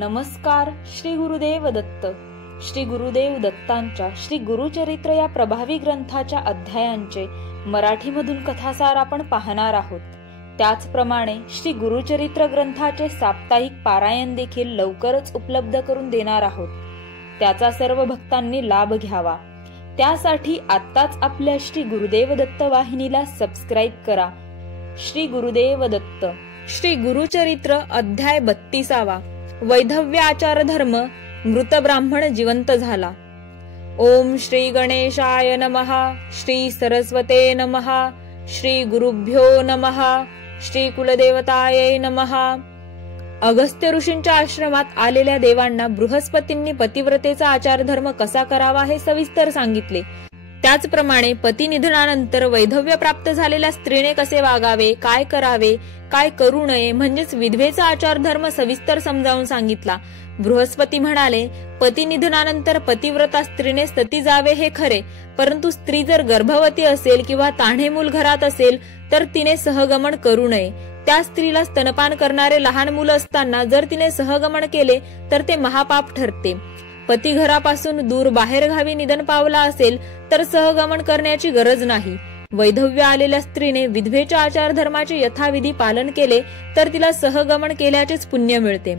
नमस्कार. श्री गुरुदेव दत्त. श्री गुरुदेव दत्तांच्या श्री गुरुचरित्र या प्रभावी ग्रंथाच्या अध्यायांचे मराठीमधून कथासार आपण पाहणार आहोत. त्याचप्रमाणे श्री गुरुचरित्र ग्रंथाचे साप्ताहिक पारायण देखील लवकरच उपलब्ध करून देणार आहोत. त्याचा सर्व भक्तांनी लाभ घ्यावा. त्यासाठी आत्ताच आपल्या श्री गुरुदेव दत्त वाहिनीला सबस्क्राईब करा. श्री गुरुदेव दत्त. श्री गुरुचरित्र अध्याय 32. वैधव्य आचार धर्म. मृत ब्राह्मण जिवंत झाला. ओम श्री गणेशाय नमः. श्री सरस्वते नमः. श्री गुरुभ्यो नमः. श्री कुलदेवताये नमः. अगस्त्य ऋषींच्या आश्रमात आलेल्या देवांना बृहस्पतींनी पतिव्रतेचा आचार धर्म कसा करावा हे सविस्तर सांगितले. त्याचप्रमाणे पती निधनानंतर वैधव्य प्राप्त झालेल्या स्त्रीने कसे वागावे, काय करावे, काय करू नये, म्हणजेच विधवेचा आचार धर्म सविस्तर समजावून सांगितला. बृहस्पती म्हणाले, पती निधनानंतर पतिव्रता स्त्रीने सती जावे हे खरे, परंतु स्त्री जर गर्भवती असेल किंवा तान्हे मूल घरात असेल तर तिने सहगमन करू नये. त्या स्त्रीला स्तनपान करणारे लहान मुलं असताना जर तिने सहगमन केले तर ते महापाप ठरते. पती घरापासून दूर बाहेर गावी निधन पावला असेल तर सहगमन करण्याची गरज नाही. वैधव्य आलेल्या स्त्रीने विधवेच्या आचार धर्माचे यथाविधी पालन केले तर तिला सहगमन केल्याचेच पुण्य मिळते.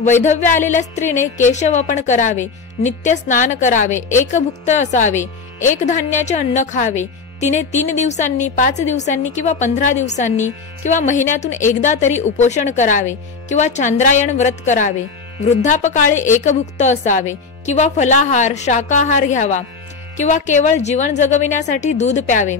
वैधव्य आलेल्या स्त्रीने केशवपन करावे, नित्य स्नान करावे, एकभुक्त असावे, एक धान्याचे अन्न खावे. तिने 3 दिवसांनी, 5 दिवसांनी किंवा 15 दिवसांनी किंवा महिन्यातून एकदा तरी उपोषण करावे किंवा चांद्रायण व्रत करावे. वृद्धापकाळी एकभुक्त असावे किंवा फलाहार, शाकाहार घ्यावा किंवा केवळ जीवन जगविण्यासाठी दूध प्यावे.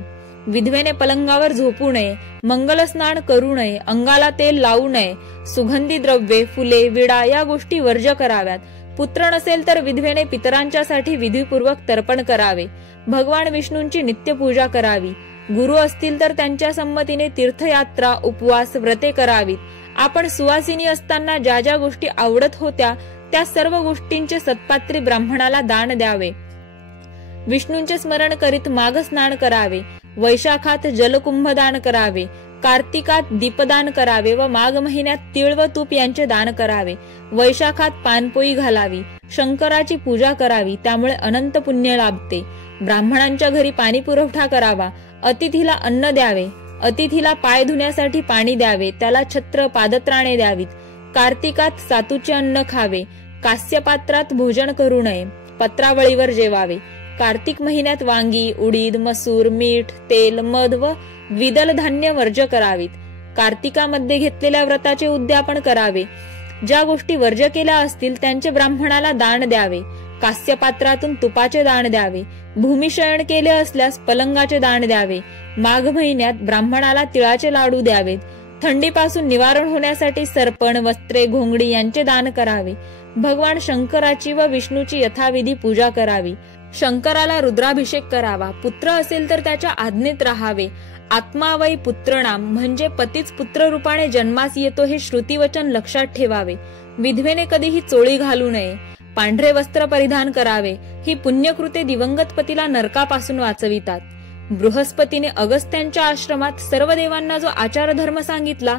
विधवेने पलंगावर झोपू नये, मंगल स्नान करू नये, अंगाला तेल लावू नये, सुगंधी द्रव्ये, फुले, विडा या गोष्टी वर्ज्य कराव्यात. पुत्र नसेल तर विधवेने पितरांच्यासाठी विधीपूर्वक तर्पण करावे. भगवान विष्णूंची नित्य पूजा करावी. गुरु असतील तर त्यांच्या संमतीने तीर्थयात्रा, उपवास, व्रते करावीत. आपण सुवासिनी असताना ज्या ज्या गोष्टी आवडत होत्या त्या सर्व गोष्टींचे सत्पात्री ब्राह्मणाला दान द्यावे. विष्णूंचे स्मरण करीत माघ स्नान करावे. वैशाखात जलकुंभ दान करावे. कार्तिकात दीपदान करावे व माघ महिन्यात तीळ व तूप यांचे दान करावे. वैशाखात पानपोई घालावी. शंकराची पूजा करावी, त्यामुळे अनंत पुण्य लाभते. ब्राह्मणांच्या घरी पाणी पुरवठा करावा. अतिथीला अन्न द्यावे. अतिथीला पाय धुण्यासाठी पाणी द्यावे. त्याला छत्र, पादत्राणे द्यावीत. कार्तिकात सातूचे अन्न खावे. कास्यपात्रात भोजन करू नये. पत्रावळीवर जेवावे. कार्तिक महिन्यात वांगी, उडीद, मसूर, मीठ, तेल, मध व द्विदल धान्य वर्ज्य करावीत. कार्तिकामध्ये घेतलेल्या व्रताचे उद्यापन करावे. ज्या गोष्टी वर्ज्य केल्या असतील त्यांचे ब्राह्मणाला दान द्यावे. कास्यपात्रातून तुपाचे दान द्यावे. भूमिशयन केले असल्यास पलंगाचे दान द्यावे. माघ महिन्यात ब्राह्मणाला तिळाचे लाडू द्यावेत. थंडीपासून निवारण होण्यासाठी सरपण, वस्त्रे, घोंगडी यांचे दान करावे. भगवान शंकराची व विष्णूची यथाविधी पूजा करावी. शंकराला रुद्राभिषेक करावा. पुत्र असेल तर त्याच्या आज्ञेत राहावे. आत्मा वै पुत्रनाम म्हणजे पतीच पुत्र रूपाने जन्मास येतो हे श्रुतीवचन लक्षात ठेवावे. विधवेने कधीही चोळी घालू नये. पांढरे वस्त्र परिधान करावे. ही पुण्यकृते दिवंगत पतीला नरकापासून वाचवितात. बृहस्पतीने अगस्त्यांच्या आश्रमात सर्व देवांना जो आचार धर्म सांगितला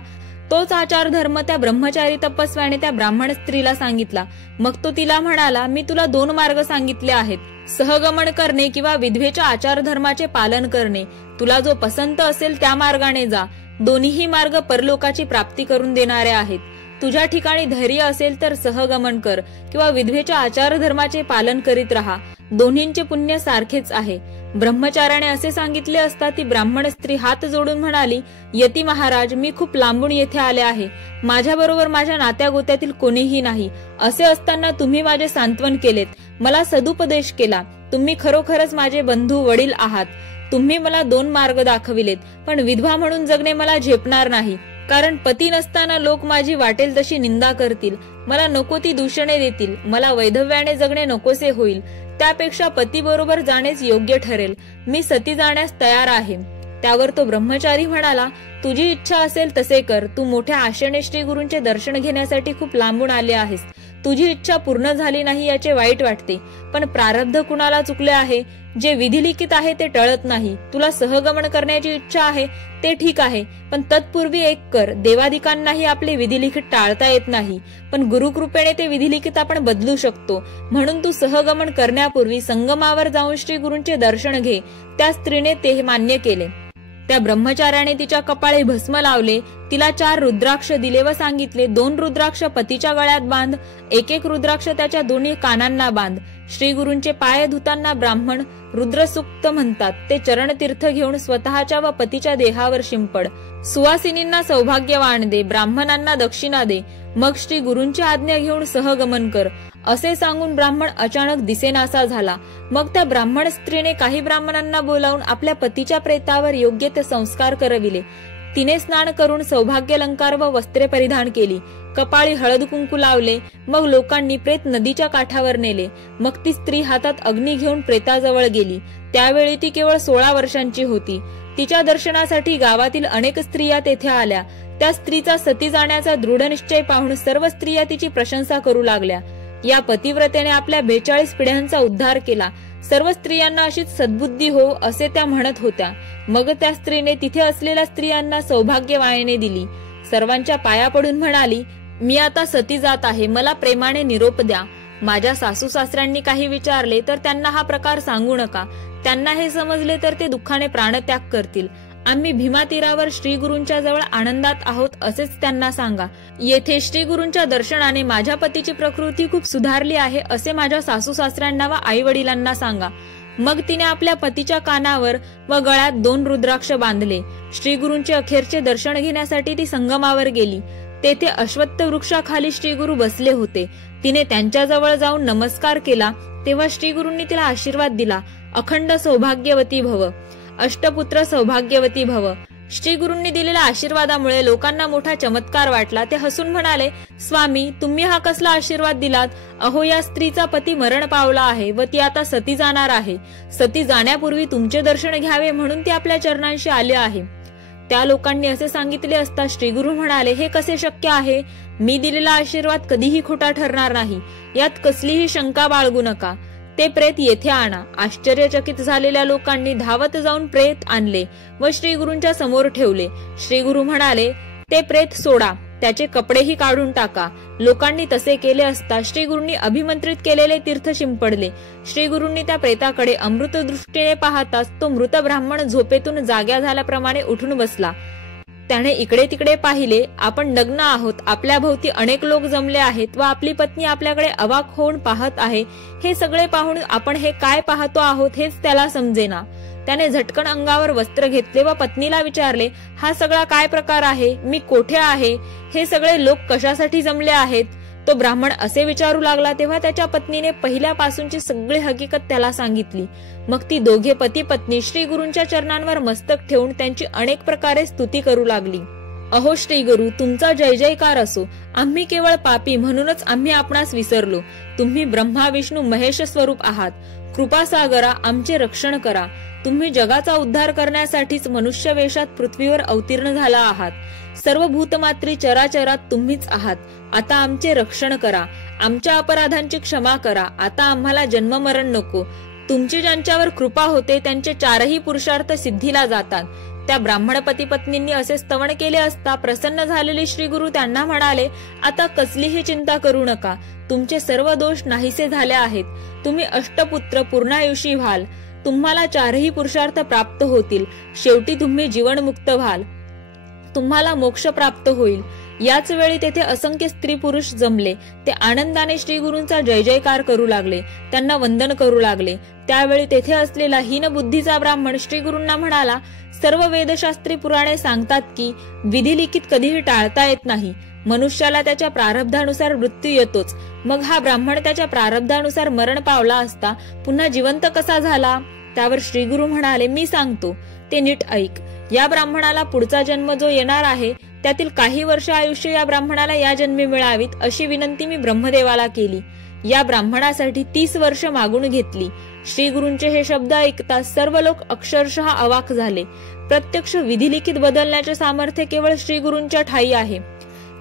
तोच आचार धर्म त्या ब्रह्मचारी तपस्व्याने त्या ब्राह्मण स्त्रीला सांगितला. मग तो तिला म्हणाला, मी तुला 2 मार्ग सांगितले आहेत, सहगमन करणे किंवा विधवेच्या आचार धर्माचे पालन करणे. तुला जो पसंत असेल त्या मार्गाने जा. दोन्हीही मार्ग परलोकाची प्राप्ती करून देणारे आहेत. तुझ्या ठिकाणी धैर्य असेल तर सहगमन कर किंवा विधवेच्या आचार धर्माचे पालन करीत राहा. दोन्हींचे पुण्य सारखेच आहे. ब्रह्मचार्याने असे सांगितले असता ती ब्राह्मण स्त्री हात जोडून म्हणाली, यती महाराज, मी खूप लांबून येथे आले आहे. माझ्याबरोबर माझ्या नात्या गोत्यातील कोणीही नाही. असे असताना तुम्ही माझे सांत्वन केलेत, मला सदुपदेश केला. तुम्ही खरोखरच माझे बंधू वडील आहात. तुम्ही मला 2 मार्ग दाखविलेत, पण विधवा म्हणून जगणे मला झेपणार नाही. कारण पती नसताना लोक माझी वाटेल तशी निंदा करतील, मला नको ती दूषणे देतील. मला वैधव्याने जगणे नकोसे होईल. त्यापेक्षा पती बरोबर जाणेच योग्य ठरेल. मी सती जाण्यास तयार आहे. त्यावर तो ब्रह्मचारी म्हणाला, तुझी इच्छा असेल तसे कर. तू मोठ्या आशेने श्री गुरूंचे दर्शन घेण्यासाठी खूप लांबून आले आहेस. तुझी इच्छा पूर्ण झाली नाही याचे वाईट वाटते, पण प्रारब्ध कुणाला चुकले आहे? जे विधिलिखित आहे ते टळत नाही. तुला सहगमन करण्याची इच्छा आहे ते ठीक आहे, पण तत्पूर्वी एक कर. देवादिकांनाही आपले विधिलिखित टाळता येत नाही, पण गुरुकृपेने ते विधिलिखित आपण बदलू शकतो. म्हणून तू सहगमन करण्यापूर्वी संगमावर जाऊन श्री गुरूंचे दर्शन घे. त्या स्त्रीने ते मान्य केले. त्या ब्रह्मचार्याने तिच्या कपाळी भस्म लावले, तिला 4 रुद्राक्ष दिले व सांगितले, 2 रुद्राक्ष पतीच्या गळ्यात बांध, 1 रुद्राक्ष त्याच्या दोन्ही कानांना बांध. श्री गुरूंचे पाय धुताना ब्राह्मण रुद्रसूक्त म्हणतात, ते चरणतीर्थ घेऊन स्वतःच्या व पतीच्या देहावर शिंपड. सुवासिनींना सौभाग्यवान दे, ब्राह्मणांना दक्षिणा दे, मग श्री गुरूंची आज्ञा घेऊन सहगमन कर. असे सांगून ब्राह्मण अचानक दिसेनासा झाला. मग त्या ब्राह्मण स्त्रीने काही ब्राह्मणांना बोलावून आपल्या पतीच्या प्रेतावर योग्य ते संस्कार करविले. तिने स्नान करून सौभाग्यालंकार व वस्त्रे परिधान केली, कपाळी हळद कुंकू लावले. मग लोकांनी प्रेत नदीच्या काठावर नेले. मग ती स्त्री हातात अग्नी घेऊन प्रेताजवळ गेली. त्यावेळी ती केवळ 16 वर्षांची होती. तिच्या दर्शनासाठी गावातील अनेक स्त्रिया तेथे आल्या. त्या स्त्रीचा सती जाण्याचा दृढ निश्चय पाहून सर्व स्त्रिया तिची प्रशंसा करू लागल्या. या पतिव्रतेने आपल्या 42 पिढ्यांचा उद्धार केला. सर्व स्त्रियांना अशीच सद्बुद्धी हो असे त्या म्हणत होत्या. मग त्या स्त्रीने तिथे असलेल्या स्त्रियांना सौभाग्यवायने दिली. सर्वांच्या पाया पडून म्हणाली, मी आता सती जात आहे, मला प्रेमाने निरोप द्या. माझ्या सासू सासऱ्यांनी काही विचारले तर त्यांना हा प्रकार सांगू नका. त्यांना हे समजले तर ते दुःखाने प्राणत्याग करतील. आम्ही भीमा तीरावर श्री गुरूंच्या जवळ आनंदात आहोत असेच त्यांना सांगा. येथे श्री गुरूंच्या दर्शनाने माझ्या पतीची प्रकृती खूप सुधारली आहे असे माझ्या सासू सासऱ्यांना व आई वडिलांना सांगा. मग तिने आपल्या पतीच्या कानावर व गळ्यात 2 रुद्राक्ष बांधले. श्री गुरूंचे अखेरचे दर्शन घेण्यासाठी ती संगमावर गेली. तेथे अश्वत्थ वृक्षाखाली श्री गुरु बसले होते. तिने त्यांच्याजवळ जाऊन नमस्कार केला. तेव्हा श्री गुरूंनी तिला आशीर्वाद दिला, अखंड सौभाग्यवती भव, अष्टपुत्र सौभाग्यवती भव. श्री गुरूंनी दिलेल्या आशीर्वादामुळे लोकांना मोठा चमत्कार वाटला. ते हसून म्हणाले, स्वामी तुम्ही हा कसला आशीर्वाद दिलात? अहो, या स्त्रीचा पती मरण पावला आहे व ती आता सती जाणार आहे. सती जाण्यापूर्वी तुमचे दर्शन घ्यावे म्हणून ती आपल्या चरणांशी आले आहे. त्या लोकांनी असे सांगितले असता श्री गुरु म्हणाले, हे कसे शक्य आहे? मी दिलेला आशीर्वाद कधीही खोटा ठरणार नाही, यात कसलीही शंका बाळगू नका. ते प्रेत येथे आणा. आश्चर्यचकित झालेल्या लोकांनी धावत जाऊन प्रेत आणले व श्री गुरूंच्या समोर ठेवले. श्री गुरु म्हणाले, ते प्रेत सोडा, त्याचे कपडेही काढून टाका. लोकांनी तसे केले असता श्री गुरूंनी अभिमंत्रित केलेले तीर्थ शिंपडले. श्री गुरूंनी त्या प्रेताकडे अमृत दृष्टीने पाहताच तो मृत ब्राह्मण झोपेतून जाग्या झाल्याप्रमाणे उठून बसला. त्याने इकडे तिकडे पाहिले. आपण नग्न आहोत, आपल्या भोवती अनेक लोक जमले आहेत व आपली पत्नी आपल्याकडे अवाक होऊन पाहत आहे. हे सगळे पाहून आपण हे काय पाहतो आहोत हेच त्याला समजेना. त्याने झटकन अंगावर वस्त्र घेतले व पत्नीला विचारले, हा सगळा काय प्रकार आहे? मी कोठे आहे? हे सगळे लोक कशासाठी जमले आहेत? तो ब्राह्मण असे विचारू लागला तेव्हा त्याच्या पत्नीने पहिल्यापासूनची सगळी हकीकत त्याला सांगितली. मग ती दोघे पती पत्नी श्री गुरूंच्या चरणांवर मस्तक ठेवून त्यांची अनेक प्रकारे स्तुती करू लागली. अहो श्री गुरु, तुमचा जय जयकार असो. आम्ही केवळ पापी म्हणूनच आम्ही आपणास विसरलो. तुम्ही ब्रह्मा विष्णू महेश स्वरूप आहात. कृपासागरा, आमचे रक्षण करा. तुम्ही जगाचा उद्धार करण्यासाठीच मनुष्य वेशात पृथ्वीवर अवतीर्ण झाला आहात. सर्व भूतमात्री चराचरात तुम्हीच आहात. आता आमचे रक्षण करा. आमच्या अपराधांची क्षमा करा. आता आम्हाला जन्ममरण नको. तुमची ज्यांच्यावर कृपा होते त्यांचे 4ही पुरुषार्थ सिद्धीला जातात. त्या ब्राह्मण पती पत्नींनी असे स्तवन केले असता प्रसन्न झालेले श्री गुरु त्यांना म्हणाले, आता कसलीही चिंता करू नका. तुमचे सर्व दोष नाहीसे झाले आहेत. तुम्ही अष्टपुत्र पूर्णायुषी व्हाल. तुम्हाला 4ही पुरुषार्थ प्राप्त होतील. शेवटी तुम्ही जीवनमुक्त व्हाल. तुम्हाला मोक्ष प्राप्त होईल. याच वेळी तेथे असंख्य स्त्री पुरुष जमले. ते आनंदाने श्री गुरूंचा जय जयकार करू लागले. त्यांना वंदन करू लागले. त्यावेळी तेथे असलेला हीन बुद्धीचा ब्राह्मण श्री गुरूंना म्हणाला, सर्व वेदशास्त्री पुराणे सांगतात की विधिलिखित कधीही टाळता येत नाही. मनुष्याला त्याच्या प्रारब्धानुसार मृत्यू येतोच. मग हा ब्राह्मण त्याच्या प्रारब्धानुसार मरण पावला असता पुन्हा जिवंत कसा झाला? त्यावर श्री गुरु म्हणाले, मी सांगतो, ते नीट ऐक. या ब्राह्मणाला पुढचा जन्म जो येणार आहे त्यातील काही वर्ष आयुष्य या ब्राह्मणाला या जन्मी मिळावीत अशी विनंती मी ब्रह्मदेवाला केली. या ब्राह्मणासाठी 30 वर्ष मागून घेतली. श्री गुरूंचे हे शब्द ऐकताच सर्व लोक अक्षरशः अवाक झाले. प्रत्यक्ष विधिलिखित बदलण्याचे सामर्थ्य केवळ श्री गुरूंच्या ठायी आहे.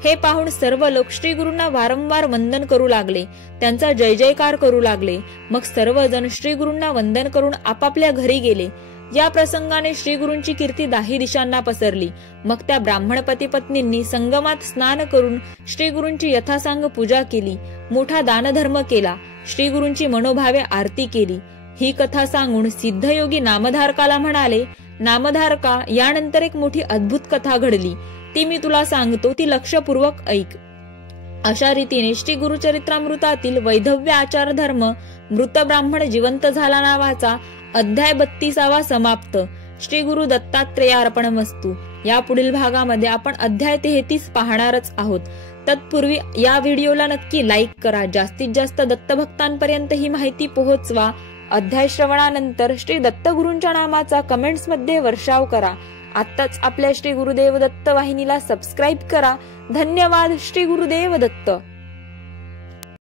हे पाहून सर्व लोक श्री गुरूंना वारंवार वंदन करू लागले, त्यांचा जय जयकार करू लागले. मग सर्वजण श्री गुरूंना वंदन करून आपापल्या घरी गेले. या प्रसंगाने श्री गुरूंची कीर्ती दाही दिशांना पसरली. मग त्या ब्राह्मण पती पत्नींनी संगमात स्नान करून श्री गुरूंची यथासांग पूजा केली, मोठा दानधर्म केला, श्री गुरूंची मनोभावे आरती केली. ही कथा सांगून सिद्धयोगी नामधारकाला म्हणाले, नामधारका, यानंतर एक मोठी अद्भुत कथा घडली, ती मी तुला सांगतो, ती लक्षपूर्वक ऐक. अशा रीतीने श्री गुरुचरित्रामृतातील वैधव्य आचार धर्म मृत ब्राह्मण जिवंत झाला नावाचा अध्याय 32 समाप्त. श्री गुरु दत्तात्रेयार्पणमस्तु. या पुढील भागामध्ये आपण अध्याय 33 पाहणारच आहोत. तत्पूर्वी या व्हिडिओला नक्की लाईक करा, जास्तीत जास्त दत्तभक्तांपर्यंत ही माहिती पोहोचवा. अध्याय श्रवणानंतर श्री दत्तगुरूंच्या नामाचा कमेंट्स मध्ये वर्षाव करा. आत्ताच आपल्या श्री गुरुदेव दत्त वाहिनीला सबस्क्राईब करा. धन्यवाद. श्री गुरुदेव दत्त.